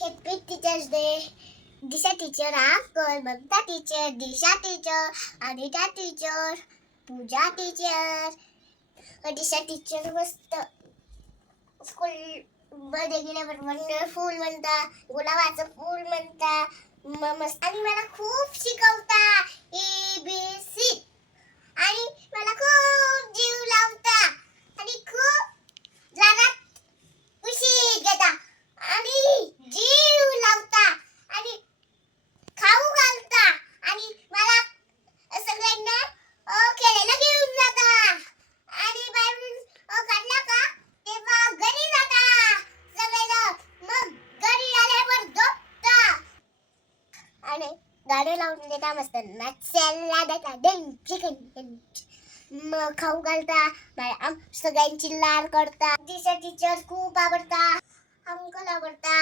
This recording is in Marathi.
Happy teachers day. Disha teacher, uncle, Mamata teacher, Disha teacher, Anita teacher, Pooja teacher. Disha teacher मस्त स्कूल मध्ये गेल्याबरोबर फूल म्हणता, गुलाबाचं फूल म्हणता, मस्त. आणि मला खूप शिकवता ABC. आणि मला खूप जीव लावता आणि खूप जोरात उशी घेता आणि जीव लावता आणि खाऊ घालता आणि मला सगळ्यांना खेळायला घेऊन जाता आणि बाहेरून काढला का तेव्हा घरी जाता सगळेजण. मग घरी आल्यावर झोपता आणि गाणं लावून देता मस्त नाचायला देता चिकन. मग खाऊ घालता, सगळ्यांची लाड करता. दिशा टीचर खूप आवडता, अंकल आवडता.